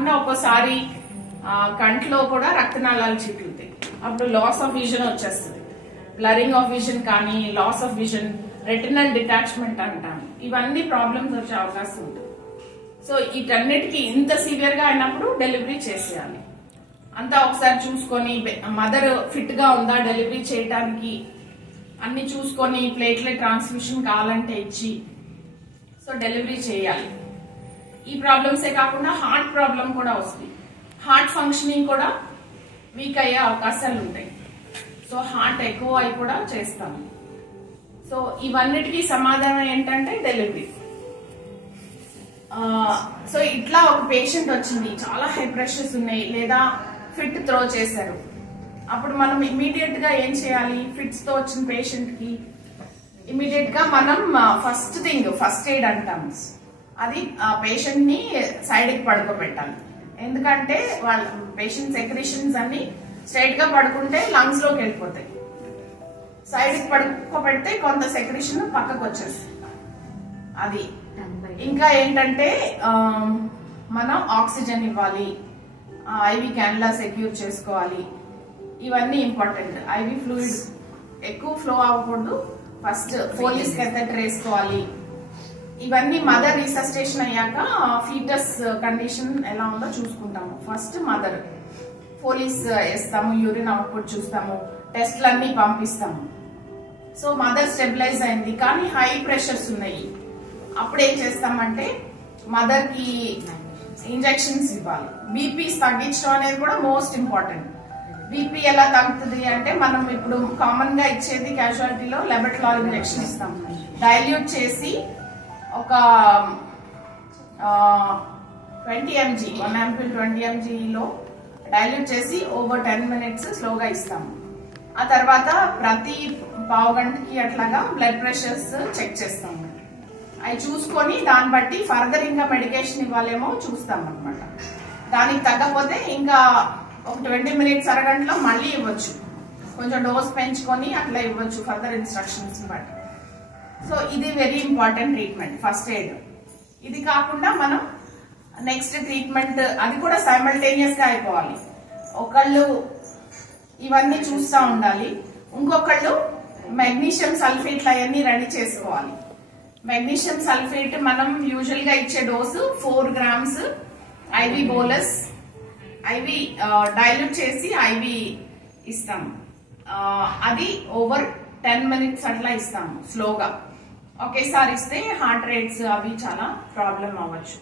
కాకుండా ఒక్కోసారి కంట్లో కూడా రక్తనాళాలు చిట్లుతాయి. అప్పుడు లాస్ ఆఫ్ విజన్ వచ్చేస్తుంది. బ్లరింగ్ ఆఫ్ విజన్ కానీ, loss of vision, retinal detachment అంటాం. ఇవన్నీ ప్రాబ్లమ్స్ వచ్చే అవకాశం ఉంటుంది. సో వీటన్నిటికీ ఇంత సివియర్ గా అయినప్పుడు డెలివరీ చేసేయాలి. అంతా ఒకసారి చూసుకొని మదర్ ఫిట్ గా ఉందా డెలివరీ చేయడానికి అన్ని చూసుకొని ప్లేట్లెట్ ట్రాన్స్ఫ్యూషన్ కావాలంటే ఇచ్చి సో డెలివరీ చేయాలి. ఈ ప్రాబ్లమ్సే కాకుండా హార్ట్ ప్రాబ్లం కూడా వస్తుంది. హార్ట్ ఫంక్షనింగ్ కూడా వీక్ అయ్యే అవకాశాలు ఉంటాయి. సో హార్ట్ ఎక్కువ అయి కూడా చేస్తాము. సో ఇవన్నిటికీ సమాధానం ఏంటంటే డెలివరీ. సో ఇట్లా ఒక పేషెంట్ వచ్చింది, చాలా హై ప్రెషర్స్ ఉన్నాయి, లేదా ఫిట్ త్రో చేశారు. అప్పుడు మనం ఇమీడియట్ గా ఏం చేయాలి? ఫిట్స్ తో వచ్చిన పేషెంట్ కి ఇమీడియట్ గా మనం ఫస్ట్ ఎయిడ్ అంటాం. అది ఆ పేషెంట్ ని సైడ్ కి పడుకోబెట్టాలి. ఎందుకంటే వాళ్ళ పేషెంట్ సెక్రెషన్స్ అన్ని స్ట్రైట్ గా పడుకుంటే లంగ్స్ లోకి వెళ్ళిపోతాయి. సైడ్ కి పడుకోబెడితే కొంత సెక్రెషన్ పక్కకు వచ్చేస్తుంది. అది ఇంకా ఏంటంటే మనం ఆక్సిజన్ ఇవ్వాలి, ఐవి క్యాన్లా సెక్యూర్ చేసుకోవాలి. ఇవన్నీ ఇంపార్టెంట్. ఐవి ఫ్లూయిడ్ ఎక్కువ ఫ్లో అవ్వకూడదు. ఫస్ట్ పోలీస్ కెథెటర్ వేసుకోవాలి. ఇవన్నీ మదర్ రీసస్టేషన్ అయ్యాక ఫీటస్ కండిషన్ ఎలా ఉందో చూసుకుంటాము. ఫస్ట్ మదర్ పోలీస్ వేస్తాము, యూరిన్ అవుట్పుట్ చూస్తాము, టెస్ట్లన్నీ పంపిస్తాము. సో మదర్ స్టెబిలైజ్ అయింది కానీ హై ప్రెషర్స్ ఉన్నాయి. అప్పుడు ఏం చేస్తామంటే మదర్ కి ఇంజెక్షన్స్ ఇవ్వాలి. బీపీస్ తగ్గించడం అనేది కూడా మోస్ట్ ఇంపార్టెంట్. బీపీ ఎలా తగ్గుతుంది అంటే మనం ఇప్పుడు కామన్ గా ఇచ్చేది క్యాజువాలిటీలో లెబెటలాల్ ఇంజెక్షన్ ఇస్తాం. డైల్యూట్ చేసి ఒక 20 mg 1 ampule 20 mg లో డైల్యూట్ చేసి ఓవర్ 10 minutes స్లోగా ఇస్తాము. ఆ తర్వాత ప్రతి పావు గంటకి అట్లాగా బ్లడ్ ప్రెషర్స్ చెక్ చేస్తాము. అవి చూసుకొని దాన్ని బట్టి ఫర్దర్ ఇంకా మెడికేషన్ ఇవ్వాలేమో చూస్తాం అనమాట. దానికి తగ్గకపోతే ఇంకా ఒక 20 minutes అరగంటలో మళ్ళీ ఇవ్వచ్చు. కొంచెం డోస్ పెంచుకొని అట్లా ఇవ్వచ్చు ఫర్దర్ ఇన్స్ట్రక్షన్స్ బట్టి. సో ఇది very important treatment, first aid. ఇది కాకుండా మనం నెక్స్ట్ ట్రీట్మెంట్ అది కూడా సైమల్టేనియస్ గా అయిపోవాలి. ఒకళ్ళు ఇవన్నీ చూస్తూ ఉండాలి, ఇంకొకళ్ళు మెగ్నీషియం సల్ఫేట్ అవన్నీ రెడీ చేసుకోవాలి. మెగ్నీషియం సల్ఫేట్ మనం యూజువల్ గా ఇచ్చే dose 4 grams IV bolus, IV dilute చేసి ఐవి ఇస్తాం. అది ఓవర్ 10 minutes అట్లా ఇస్తాము స్లోగా. ఒకేసారి ఇస్తే హార్ట్ రేట్స్ అవి చాలా ప్రాబ్లం అవ్వచ్చు.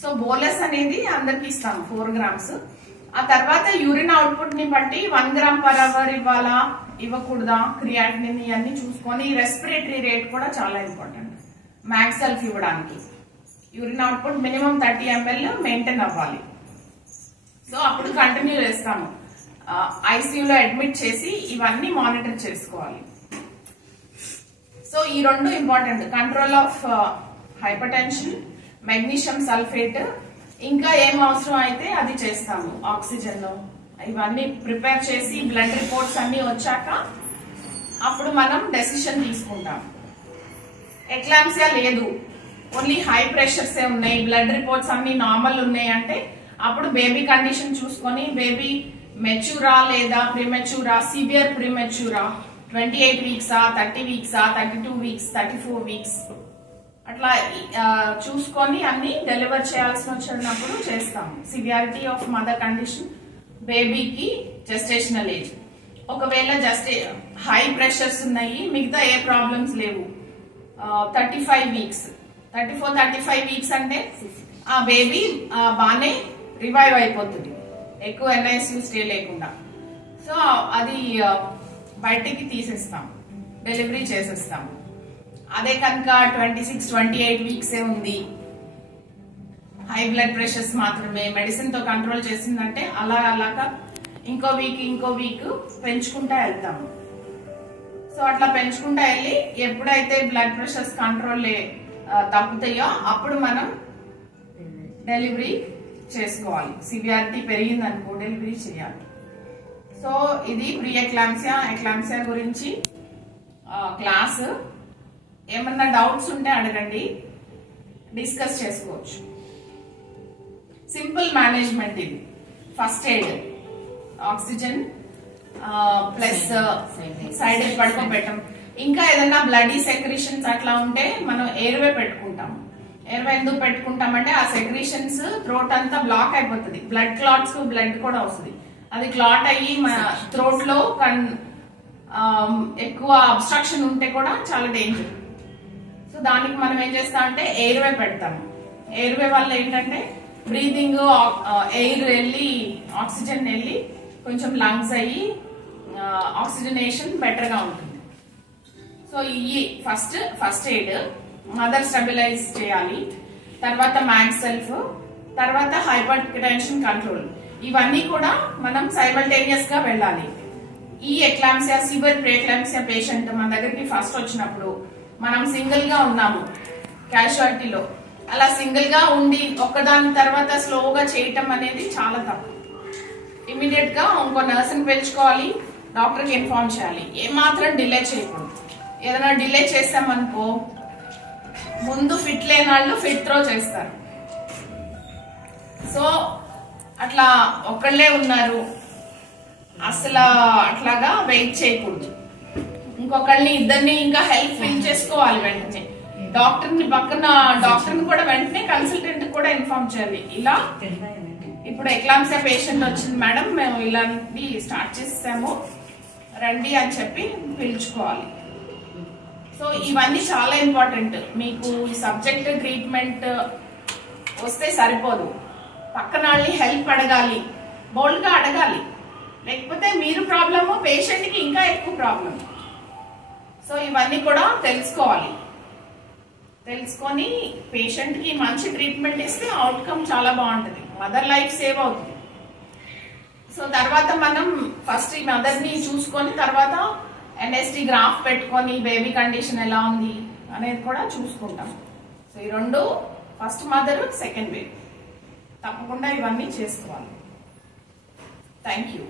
సో బోలస్ అనేది అందరికి ఇస్తాం 4 grams. ఆ తర్వాత యూరిన్ అవుట్పుట్ ని బట్టి 1 gram per hour ఇవ్వాలా ఇవ్వకూడదా, క్రియాటినిన్ ఇవన్నీ చూసుకొని, రెస్పిరేటరీ రేట్ కూడా చాలా ఇంపార్టెంట్. మ్యాక్స్ సెల్ఫ్ ఇవ్వడానికి urine output minimum 30 ml maintain అవ్వాలి. సో అప్పుడు కంటిన్యూ చేస్తాము. ఐసీయూలో అడ్మిట్ చేసి ఇవన్నీ మానిటర్ చేసుకోవాలి. సో ఈ రెండు important, control of hyper tension, magnesium sulphate, ఇంకా ఏం అవసరం అయితే అది చేస్తాము. ఆక్సిజన్ ఇవన్నీ ప్రిపేర్ చేసి బ్లడ్ రిపోర్ట్స్ అన్ని వచ్చాక అప్పుడు మనం డెసిషన్ తీసుకుంటాం. ఎక్లాంప్సియా లేదు, ఓన్లీ హై ప్రెషర్స్ ఉన్నాయి, బ్లడ్ రిపోర్ట్స్ అన్ని నార్మల్ ఉన్నాయి అంటే అప్పుడు బేబీ కండిషన్ చూసుకొని బేబీ మెచ్యూరా లేదా ప్రీమెచ్యూరా, severe ప్రీమెచ్యూరా, 28 weeks 30 weeks 32 weeks 34 weeks అట్లా చూసుకొని అన్ని డెలివర్ చేయాల్సి వచ్చినప్పుడు చేస్తాము. సివియారిటీ ఆఫ్ మదర్ కండిషన్, బేబీకి జెస్టేషనల్ ఏజ్. ఒకవేళ హై ప్రెషర్స్ ఉన్నాయి, మిగతా ఏ ప్రాబ్లమ్స్ లేవు, 35 weeks 34-35 weeks అంటే ఆ బేబీ బానే రివైవ్ అయిపోతుంది, ఎక్కువ ఎన్ఐసియు స్టే లేకుండా. సో అది బయటికి తీసేస్తాం, డెలివరీ చేసేస్తాం. అదే కనుక 26-28 weeks ఉంది, హై బ్లడ్ ప్రెషర్స్ మాత్రమే, మెడిసిన్ తో కంట్రోల్ చేసిందంటే అలాగా ఇంకో వీక్ పెంచుకుంటా వెళ్తాము. సో అట్లా పెంచుకుంటా వెళ్ళి ఎప్పుడైతే బ్లడ్ ప్రెషర్స్ కంట్రోల్ తగ్గుతాయో అప్పుడు మనం డెలివరీ చేసుకోవాలి. సివియారిటీ పెరిగింది అనుకో డెలివరీ చేయాలి. సో ఇది ప్రీ ఎక్లాంప్సియా, ఎక్లాంప్సియా గురించి క్లాస్. ఏమన్నా డౌట్స్ ఉంటే అడగండి, డిస్కస్ చేసుకోవచ్చు. సింపుల్ మేనేజ్మెంట్ ఇది. First aid, oxygen plus side పడుకోబెట్టం. ఇంకా ఏదైనా బ్లడీ సెక్రీషన్స్ అట్లా ఉంటే మనం ఎయిర్వే పెట్టుకుంటాం. ఎయిర్వే ఎందుకు పెట్టుకుంటామంటే ఆ సెక్రీషన్స్ థ్రోట్ అంతా బ్లాక్ అయిపోతుంది. బ్లడ్ క్లాట్స్, బ్లడ్ కూడా వస్తుంది. అది క్లాట్ అయ్యి మన థ్రోట్ లో ఎక్కువ అబ్స్ట్రక్షన్ ఉంటే కూడా చాలా డేంజర్. సో దానికి మనం ఏం చేస్తాం అంటే ఎయిర్వే పెడతాము. ఎయిర్వే వల్ల ఏంటంటే బ్రీతింగ్, ఎయిర్ వెళ్ళి ఆక్సిజన్ వెళ్ళి కొంచెం లంగ్స్ అయ్యి ఆక్సిజనేషన్ బెటర్ గా ఉంటుంది. సో ఈ ఫస్ట్ ఎయిడ్, మదర్ స్టెబిలైజ్ చేయాలి, తర్వాత మ్యాగ్ సెల్ఫ్, తర్వాత హైపర్ టెన్షన్ కంట్రోల్. ఇవన్నీ కూడా మనం సైమల్టేనియస్ గా వెళ్ళాలి. ఈ ఎక్లాంసియా, సివియర్ ప్రీఎక్లాంసియా పేషెంట్ మన దగ్గరికి ఫస్ట్ వచ్చినప్పుడు మనం సింగిల్ గా ఉన్నాము క్యాజువాలిటీలో, అలా సింగిల్ గా ఉండి ఒక్కదాని తర్వాత స్లోగా చేయటం అనేది చాలా తప్పు. ఇమీడియట్ గా ఇంకో నర్సుని పిలుచుకోవాలి, డాక్టర్ కి ఇన్ఫార్మ్ చేయాలి. ఏమాత్రం డిలే చేయకూడదు. ఏదైనా డిలే చేస్తామనుకో ముందు ఫిట్ లేని వాళ్ళు ఫిట్ త్రో చేస్తారు. సో అట్లా ఒక్కళ్ళే ఉన్నారు అసలు అట్లాగా వెయిట్ చేయకూడదు. ఇంకొకళ్ళని, ఇద్దరిని ఇంకా హెల్ప్ ఫీల్ చేసుకోవాలి. వెంటనే డాక్టర్ని పక్కన డాక్టర్ని కూడా వెంటనే కన్సల్టెంట్ కూడా ఇన్ఫార్మ్ చేయాలి. ఇలా ఇప్పుడు ఎక్లాంసియా పేషెంట్ వచ్చింది మేడం, మేము ఇలాంటి స్టార్ట్ చేసాము రండి అని చెప్పి పిలుచుకోవాలి. సో ఇవన్నీ చాలా ఇంపార్టెంట్. మీకు ఈ సబ్జెక్ట్ ట్రీట్మెంట్ వస్తే సరిపోదు, పక్కన వాళ్ళని హెల్ప్ అడగాలి, బోల్డ్ గా అడగాలి. లేకపోతే మీరు ప్రాబ్లము, పేషెంట్ కి ఇంకా ఎక్కువ ప్రాబ్లం. సో ఇవన్నీ కూడా తెలుసుకోవాలి. తెలుసుకొని పేషెంట్ కి మంచి ట్రీట్మెంట్ ఇస్తే అవుట్కమ్ చాలా బాగుంటుంది, మదర్ లైఫ్ సేవ్ అవుతుంది. సో తర్వాత మనం ఫస్ట్ ఈ మదర్ ని చూసుకొని తర్వాత ఎన్ఎస్టీ గ్రాఫ్ పెట్టుకొని బేబీ కండిషన్ ఎలా ఉంది అనేది కూడా చూసుకుంటాం. సో ఈ రెండు, ఫస్ట్ మదర్, సెకండ్ బేబీ, తప్పకుండా ఇవన్నీ చేసుకోవాలి. Thank you.